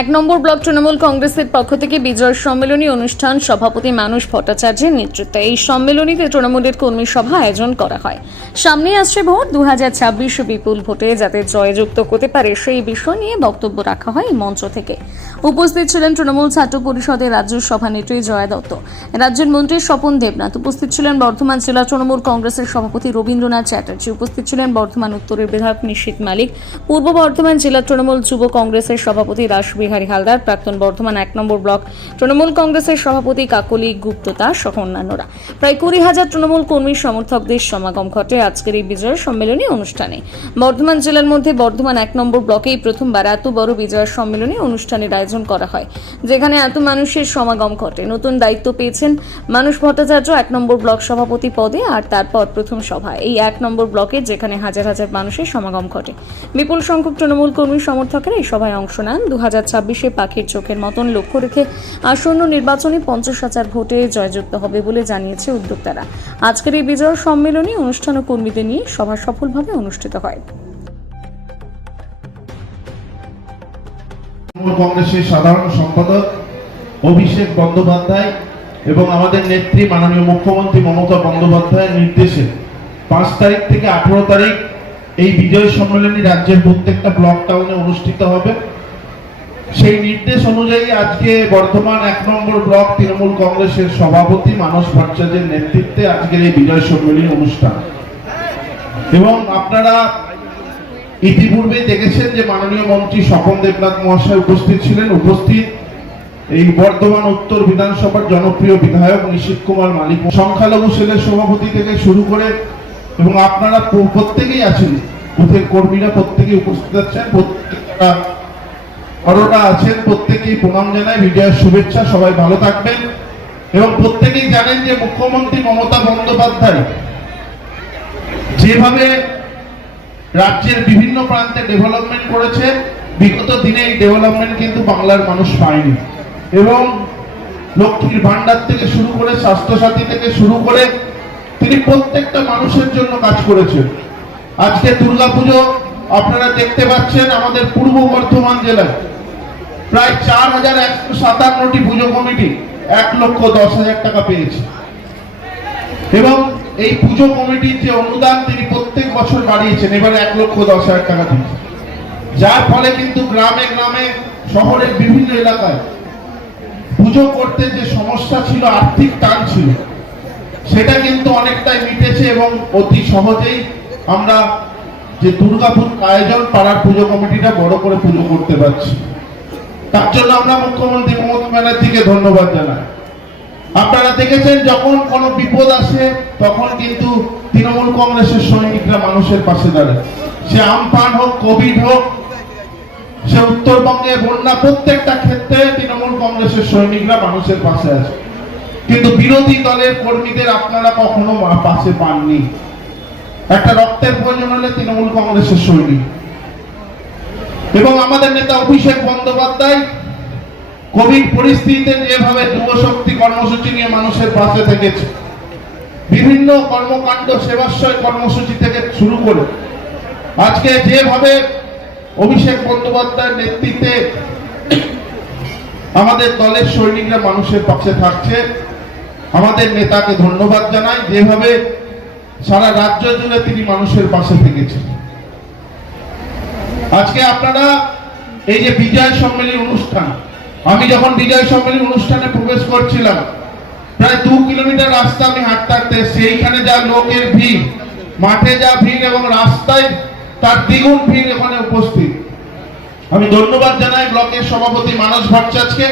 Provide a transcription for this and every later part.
এক নম্বর ব্লক তৃণমূল কংগ্রেসের পক্ষ থেকে বিজয় সম্মেলনী অনুষ্ঠান সভাপতি মানস ভট্টাচার্যের নেতৃত্বে এই সম্মেলনীতে তৃণমূলের কর্মী সভা আয়োজন করা হয়। সামনে আসছে ভোট 2026 বিপুল ভোটে যাতে জয়যুক্ত হতে পারে সেই বিষয় নিয়ে বক্তব্য রাখা হয় এই মঞ্চ থেকে। উপস্থিত ছিলেন তৃণমূল ছাত্র পরিষদের রাজ্য সভানেত্রী জয়া দত্ত, রাজ্যের মন্ত্রী স্বপন দেবনাথ, উপস্থিত ছিলেন বর্ধমান জেলা তৃণমূল কংগ্রেসের সভাপতি রবীন্দ্রনাথ চ্যাটার্জি, উপস্থিত ছিলেন বর্ধমান উত্তরের বিধায়ক নিশীথ মালিক, পূর্ব বর্ধমান জেলা তৃণমূল যুব কংগ্রেসের সভাপতি রাসবিহারী হালদার, প্রাক্তন বর্ধমান 1 নম্বর ব্লক তৃণমূল কংগ্রেসের সভাপতি কাকলি গুপ্ততা সহ অন্যান্যরা। প্রায় 20,000 তৃণমূল কর্মী সমর্থকদের সমাগম ঘটে আজকের এই বিজয় সম্মেলনী অনুষ্ঠানে। বর্ধমান জেলার মধ্যে বর্ধমান 1 নম্বর ব্লকেই প্রথমবার এত বড় বিজয় সম্মেলনী অনুষ্ঠানের আয়োজন করা হয়, যেখানে এত মানুষের সমাগম ঘটে। নতুন দায়িত্ব পেয়েছেন মানস ভট্টাচার্য 1 নম্বর ব্লক সভাপতি পদে, আর তারপর প্রথম সভা এই 1 নম্বর ব্লকে, যেখানে হাজার হাজার মানুষের সমাগম ঘটে। বিপুল সংখ্যক তৃণমূল কর্মী সমর্থকেরা এই সভায় অংশ নেন। 2026-এ পাখির চোখের মতন লক্ষ্য রেখে আসন্ন নির্বাচনে 50,000 ভোটে জয়যুক্ত হবে বলে জানিয়েছে উদ্যোক্তারা। আজকের এই বিজয় সম্মেলনী অনুষ্ঠান ও কর্মীদের নিয়ে সভা সফলভাবে অনুষ্ঠিত হয়। কংগ্রেসের সাধারণ সম্পাদক অভিষেক বন্দ্যোপাধ্যায় এবং আমাদের নেত্রী মাননীয় মুখ্যমন্ত্রী মমতা বন্দ্যোপাধ্যায়ের নির্দেশে 5 তারিখ থেকে 18 তারিখ এই বিজয় সম্মেলনী রাজ্যের প্রত্যেকটা ব্লক টাউনে অনুষ্ঠিত হবে। সেই নির্দেশ অনুযায়ী আজকে বর্ধমান 1 নম্বর ব্লক তৃণমূল কংগ্রেসের সভাপতি মানস ভট্টাচার্যের নেতৃত্বে আজকের এই বিজয় সম্মেলনী অনুষ্ঠান। এবং আপনারা ইতিপূর্বে দেখেছেন যে মাননীয় মন্ত্রী স্বপন দেবনাথ মহাশয় উপস্থিত ছিলেন। উপস্থিত এই বর্ধমান উত্তর বিধানসভার জনপ্রিয় বিধায়ক নিশীথ কুমার মালিক, সংখ্যালঘু সেলের সভাপতি থেকে শুরু করে, এবং আপনারা প্রত্যেকেই আছেন, বুথের কর্মীরা প্রত্যেকেই উপস্থিত আছেন, প্রত্যেকটা আরোটা আছেন, প্রত্যেকেই প্রণাম জানাই, বিজয়ের শুভেচ্ছা। সবাই ভালো থাকবেন। এবং প্রত্যেকেই জানেন যে মুখ্যমন্ত্রী মমতা বন্দ্যোপাধ্যায় যেভাবে রাজ্যের বিভিন্ন প্রান্তে ডেভেলপমেন্ট করেছে, বিগত দিনে এই ডেভেলপমেন্ট কিন্তু বাংলার মানুষ পায়নি। এবং লক্ষ্মীর ভান্ডার থেকে শুরু করে, স্বাস্থ্যসাথী থেকে শুরু করে তিনি প্রত্যেকটা মানুষের জন্য কাজ করেছেন। আজকে দুর্গাপুজো আপনারা দেখতে পাচ্ছেন, আমাদের পূর্ব বর্ধমান জেলায় প্রায় 4,157টি পুজো কমিটি 1,10,000 টাকা পেয়েছে। এবং এই পুজো কমিটির যে অনুদান তিনি প্রত্যেক বছর বাড়িয়েছেন, এবারে 1,10,000 টাকা দিয়েছে, যার ফলে কিন্তু গ্রামে গ্রামে শহরের বিভিন্ন এলাকায় পুজো করতে যে সমস্যা ছিল, আর্থিক টান ছিল, সেটা কিন্তু অনেকটাই মিটেছে। এবং অতি সহজেই আমরা যে দুর্গাপুর আয়োজন পাড়ার পুজো কমিটিটা বড় করে পুজো করতে পারছি, তার জন্য আমরা মুখ্যমন্ত্রী মমতা ব্যানার্জিকে ধন্যবাদ জানাই। আপনারা দেখেছেন যখন কোনো বিপদ আসে তখন কিন্তু তৃণমূল কংগ্রেসের সৈনিকরা মানুষের পাশে দাঁড়ায়। সে আমফান হোক, কোভিড হোক, সে উত্তরবঙ্গে বন্যা, প্রত্যেকটা ক্ষেত্রে তৃণমূল কংগ্রেসের সৈনিকরা মানুষের পাশে আছে। কিন্তু বিরোধী দলের কর্মীদের আপনারা কখনো পাশে পাননি। একটা রক্তের প্রয়োজন হলে তৃণমূল কংগ্রেসের সৈনিক। এবং আমাদের নেতা অভিষেক বন্দ্যোপাধ্যায় কোভিড পরিস্থিতিতে যেভাবে যুবশক্তি কর্মসূচি নিয়ে মানুষের পাশে থেকেছে, বিভিন্ন কর্মকাণ্ড, সেবাশ্রয় কর্মসূচি থেকে শুরু করে আজকে যেভাবে অভিষেক বন্দ্যোপাধ্যায়ের নেতৃত্বে আমাদের দলের সৈনিকরা মানুষের পাশে থাকছে, আমাদের নেতাকে ধন্যবাদ জানাই। যেভাবে সারা রাজ্য জুড়ে তিনি মানুষের পাশে থেকেছেন। আজকে আপনারা এই যে বিজয় সম্মেলনী অনুষ্ঠান, আমি যখন বিজয় সম্মেলনী অনুষ্ঠানে প্রবেশ করছিলাম, প্রায় 2 কিলোমিটার রাস্তা আমি হাঁটতে হাঁটতে, সেইখানে যা লোকের ভিড়, মাঠে যা ভিড় এবং রাস্তায় তার দ্বিগুণ ভিড় এখানে উপস্থিত। আমি ধন্যবাদ জানাই ব্লকের সভাপতি মানস ভট্টাচার্যকে,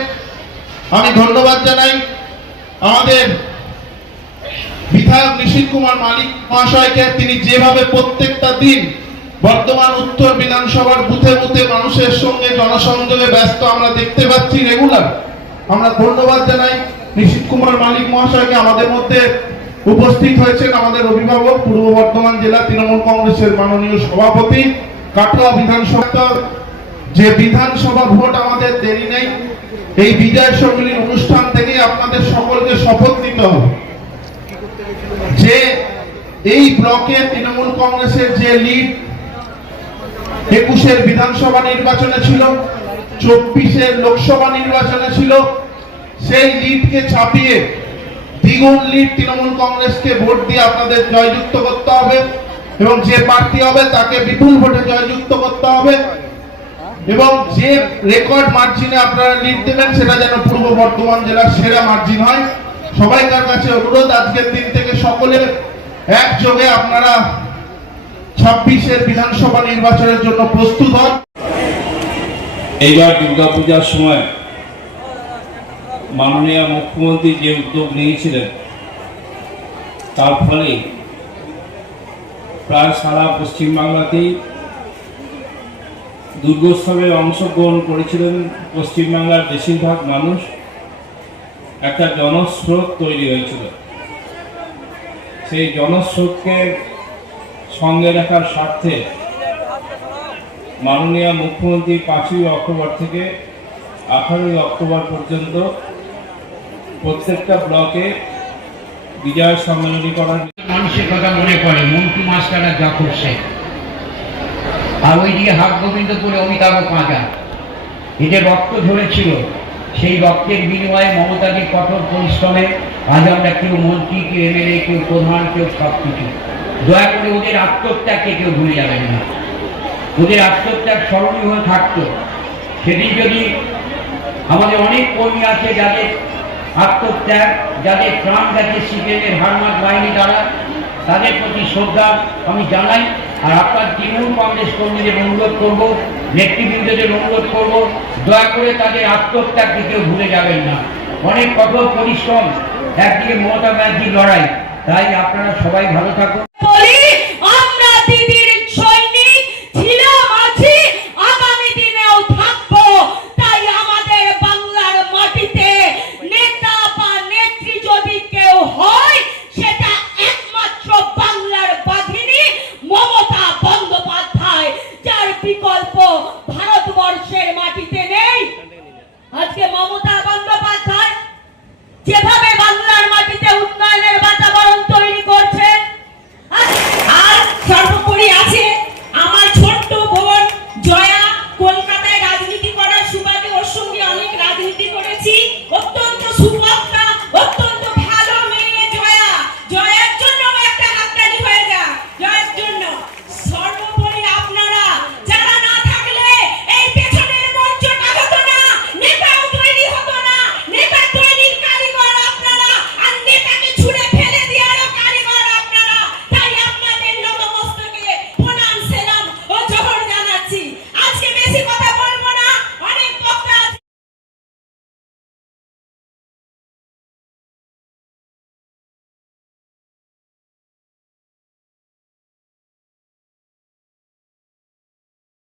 আমি ধন্যবাদ জানাই আমাদের বিধায়ক নিশীথ কুমার মালিক মহাশয়কে। তিনি যেভাবে প্রত্যেকটা দিন বর্ধমান উত্তর বিধানসভার বুথে বুথে মানুষের সঙ্গে জনসংযোগে ব্যস্ত আমরা দেখতে পাচ্ছি রেগুলার। আমরা ধন্যবাদ জানাই নিশীথ কুমার মালিক মহাশয়কে। আমাদের মধ্যে উপস্থিত হয়েছেন আমাদের অভিভাবক, পূর্ব বর্ধমান জেলা তৃণমূল কংগ্রেসের মাননীয় সভাপতি, কাটোয়া বিধানসভা। যে বিধানসভা ভোট আমাদের দেরি নেই, এই বিজয় সম্মেলনী অনুষ্ঠান থেকে আপনাদের সকলকে শপথ নিতে হবে যে এই ব্লকে তৃণমূল কংগ্রেসের যে লিড 21-এর বিধানসভা নির্বাচনে ছিল, 24-এর লোকসভা নির্বাচনে ছিল, সেই লিডকে ছাপিয়ে দ্বিগুণ লিড তৃণমূল কংগ্রেসকে ভোট দিয়ে আপনাদের জয়যুক্ত করতে হবে এবং যে প্রার্থী হবে তাকে বিপুল ভোটে জয়যুক্ত করতে হবে এবং যে রেকর্ড মার্জিনে আপনারা লিড দেবেন সেটা যেন পূর্ব বর্ধমান জেলার সেরা মার্জিন হয়। সবাইকার কাছে অনুরোধ, আজকের দিন থেকে সকলে একযোগে আপনারা 26-এর বিধানসভা নির্বাচনের জন্য প্রস্তুত হন। এইবার দুর্গাপূজার সময় মাননীয় মুখ্যমন্ত্রী যে উদ্যোগ নিয়েছিলেন তার ফলে প্রায় সারা পশ্চিমবাংলাতেই দুর্গোৎসবে অংশগ্রহণ করেছিলেন পশ্চিমবাংলার বেশিরভাগ মানুষ। একটা জনস্রোত তৈরি হয়েছিল, সেই জনস্রোতকে সঙ্গে রাখার স্বার্থে মাননীয় মুখ্যমন্ত্রী 5ই অক্টোবর থেকে 18ই অক্টোবর পর্যন্ত প্রত্যেকটা ব্লকে বিজয় সম্মেলনী করার মানুষের কথা মনে পড়ে মন্টু মাস্টার আর জাফর শেখ, আর ওই দিকে হাট গোবিন্দপুরে অমিতাভ পাঁজা, এদের রক্ত ঝরেছিল। সেই রক্তের বিনিময়ে মমতাজির কঠোর পরিশ্রমে আজ আমরা কেউ মন্ত্রী, কেউ এমএলএ, কেউ প্রধান, কেউ সব কিছু। দয়া করে ওদের আত্মত্যাগকে কেউ ভুলে যাবেন না। ওদের আত্মত্যাগ স্মরণীয় হয়ে থাকতো। সেদিন যদি আমাদের অনেক কর্মী আছে যাদের আত্মত্যাগ, যাদের প্রাণ গেছে সিপিএমের হারমাত বাহিনী দ্বারা, তাদের প্রতি শ্রদ্ধা আমি জানাই। আর আপনার তৃণমূল কংগ্রেস কর্মীদের অনুরোধ করব, নেতৃবৃন্দদের অনুরোধ করব, দয়া করে তাদের আত্মত্যাগকে কেউ ভুলে যাবেন না। অনেক কঠোর পরিশ্রম, একদিকে মমতা ব্যানার্জির লড়াই। তাই আপনারা সবাই ভালো থাকুন। আমরা দিদির সৈনিক ছিলাম, আছি, আগামী দিনেও থাকবো। তাই আমাদের বাংলার মাটিতে নেতা বা নেত্রী যদি কেউ হয়, সেটা একমাত্র বাংলার বাঘিনী মমতা বন্দ্যোপাধ্যায়, যার বিকল্প